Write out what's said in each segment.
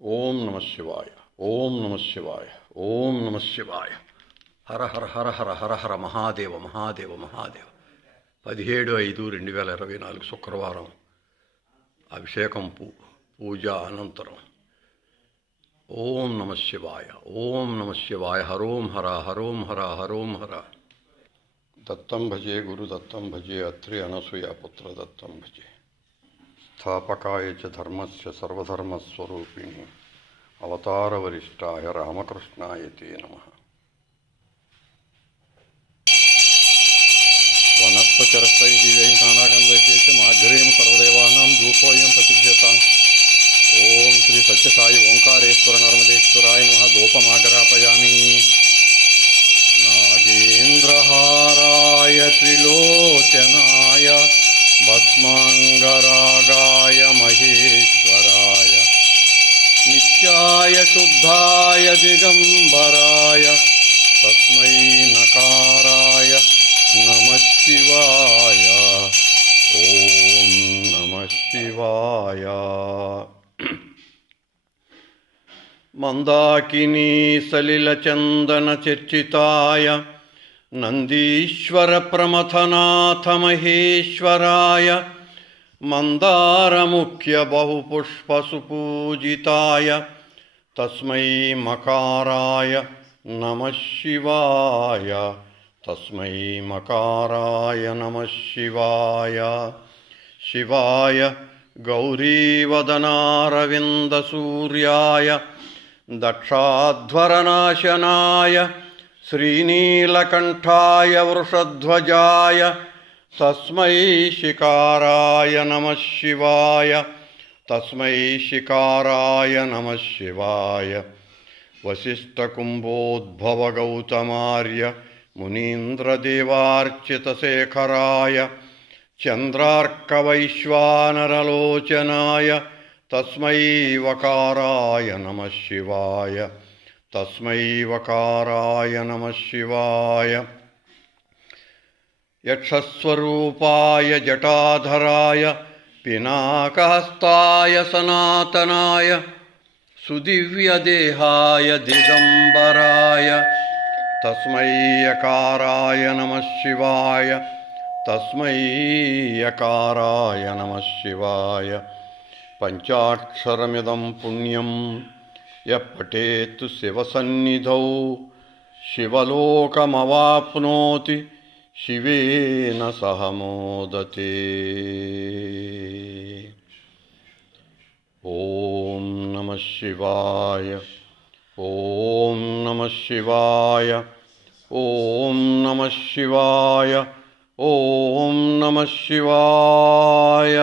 ఓం నమ శివాయ. ఓం నమ శివాయ. ఓం నమ శివాయ. హర హర హర హర హర హర మహాదేవ మహాదేవ మహాదేవ. 17/5/2024 శుక్రవారం అభిషేకం పూజ అనంతరం. ఓం నమ శివాయ. ఓం నమ శివాయ. హరోం హర హరోం హర హరోం హర. దత్తం భజే గురు దత్తం భజే అత్రి అనసూయ పుత్ర దత్తం భజే. స్థాపకాయ చ ధర్మస్య సర్వధర్మస్వరూపిణి అవతారవరిష్టాయ రామకృష్ణాయ తే నమః. వనస్పతిరస్తైః నానాగంధైః మాఘ్రేయం సర్వదేవానాం ధూపోయం ప్రతిఘ్యతాం. ఓం శ్రీ సత్యసాయి ఓంకారేశ్వర నర్మదేశ్వరాయ నమః. ధూపమాగ్రాపయామి. నాగేంద్రహారాయ త్రిలోచనాయ భస్మాంగరాగాయ మహేశ్వరాయ నిత్యాయ శుద్ధాయ దిగంబరాయ తస్మై నకారాయ నమః శివాయ. ఓం నమః శివాయ. మందాకినీ సలిలచందన చర్చితాయ నందీశ్వర ప్రమథనాథ మహేశ్వరాయ మందారముఖ్య బహుపుష్పసుపూజితాయ తస్మై మకారాయ నమః శివాయ. తస్మై మకారాయ నమః శివాయ. శివాయ గౌరీవదనారవిందసూర్యాయ దక్షాధ్వరనాశనాయ శ్రీనీలకంఠాయ వృషధ్వజాయ తస్మై శికారాయ నమః శివాయ. తస్మై శికారాయ నమః శివాయ. వశిష్ఠకుంభోద్భవగౌతమార్య మునీంద్రదేవార్చితశేఖరాయ చంద్రార్కవైశ్వానరలోచనాయ తస్మై వకారాయ నమః శివాయ. తస్మై వకారాయ నమః శివాయ. యక్షస్వరూపాయ జటాధరాయ పినాకహస్తాయ సనాతనాయ సుదివ్యదేహాయ దిగంబరాయ తస్మై యకారాయ నమః శివాయ. తస్మై యకారాయ నమః శివాయ. పంచాక్షరమిదం పుణ్యం యః పఠేత్ శివసన్నిధౌ శివలోకమవాప్నోతి శివేన సహ మోదతే. ఓం నమః శివాయ. ఓం నమః శివాయ. ఓం నమః శివాయ. ఓం నమః శివాయ.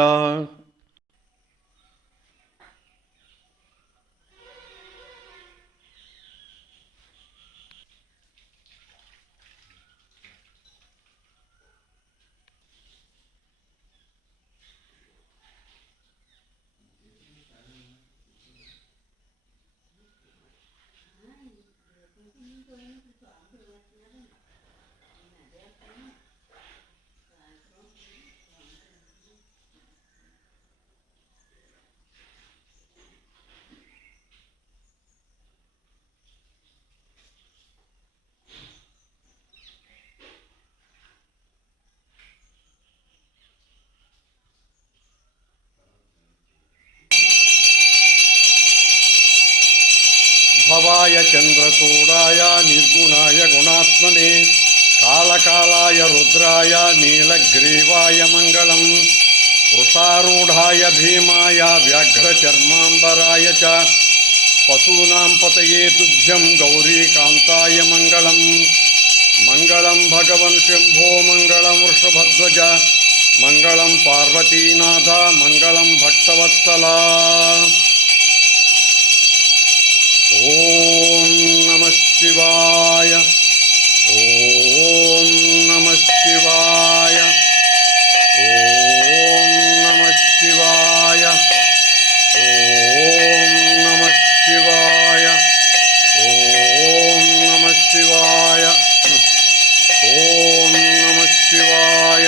భవాయ చంద్రచూడాయ నిర్గుణాయ గుణాత్మనే కాళకాలాయ రుద్రాయ నీలగ్రీవాయ మంగళం. వృషారూఢాయ భీమాయ వ్యాఘ్రచర్మాంబరాయ చ పశూనాం పతయే తుభ్యం గౌరీకాంతాయ మంగళం. మంగళం భగవన్ శంభో మంగళం వృషభధ్వజ మంగళం పార్వతీనాథ మంగళం భక్తవత్సలా. ఓం నమః శివాయ. ఓం నమః శివాయ. ఓం నమః శివాయ. ఓం నమః శివాయ. ఓం నమః శివాయ. ఓం నమః శివాయ.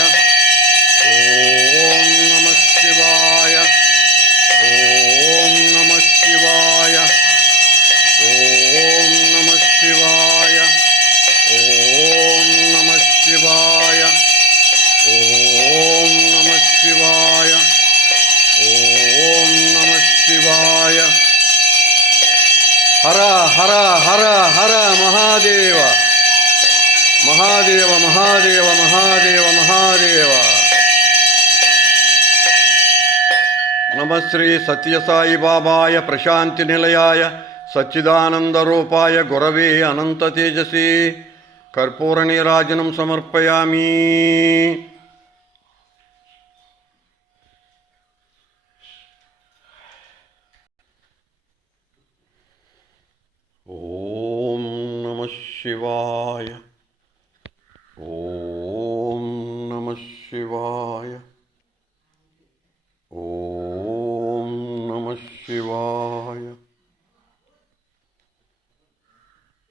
ఓం నమః శివాయ. ఓం హర హర హర హర మహాదేవ మహాదేవ మహాదేవ మహాదేవ మహాదేవ. నమశ్రీ సత్యసాయి బాబాయ ప్రశాంతి నిలయాయ సచ్చిదానందరూపాయ గురవే అనంత తేజసే కర్పూర నీరాజనం సమర్పయామి. ఓం నమః శివాయ. ఓం నమః శివాయ. ఓం నమః శివాయ.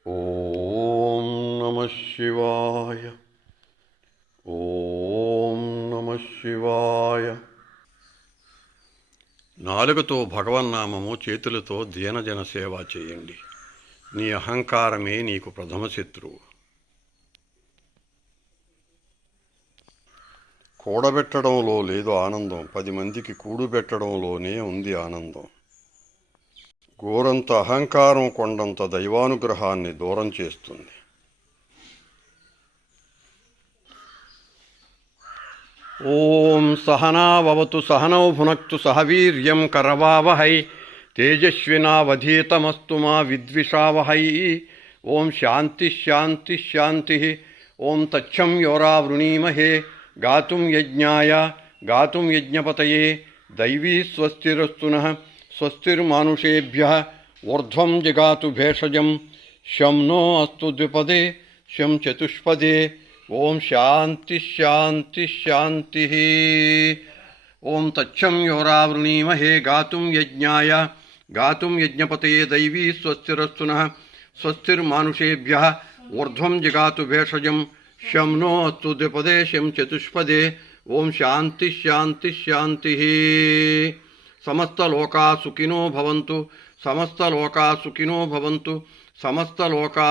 ఓం నమః శివాయ. ఓం నమః శివాయ. నాలుగుతో భగవన్నామము, చేతులతో దీనజన సేవ చేయండి. నీ అహంకారమే నీకు ప్రథమ శత్రువు. కూడబెట్టడంలో లేదు ఆనందం, 10 మందికి కూడుబెట్టడంలోనే ఉంది ఆనందం. గోరంత అహంకారం కొండంత దైవానుగ్రహాన్ని దూరం చేస్తుంది. ఓం సహనావతు సహనౌ భునక్తు సహ వీర్యం కరవావహై తేజస్వినావధీతమస్తు మా విద్విషావహై. ఓం శాంతి శాంతి శాంతి. ఓం తచ్చం యోరావృణీమహే గాతుం యజ్ఞాయ గాతుం యజ్ఞపతయే. దైవీ స్వస్తిరస్తు నః స్వస్తిర్మానుషేభ్యః ఊర్ధ్వం జగాతు భేషజం. శం నో అస్తు ద్విపదే శం చతుష్పదే. ఓం శాంతి శాంతి శాంతి. ఓం తచ్చం యోరావృణీమహే గాతుం యజ్ఞాయ గాతుం యజ్ఞపతయే. దైవీ స్వస్తిరస్తు నః స్వస్తిర్మానుషేభ్యః ఊర్ధ్వం జగాతు భేషజం. శం నో అస్తు ద్విపదే శం చతుష్పదే. ఓం శాంతి శాంతి శాంతి. సమస్తలోకా సుఖినో భవంతు. సమస్తలోకా సుఖినో భవంతు. సమస్తలోకా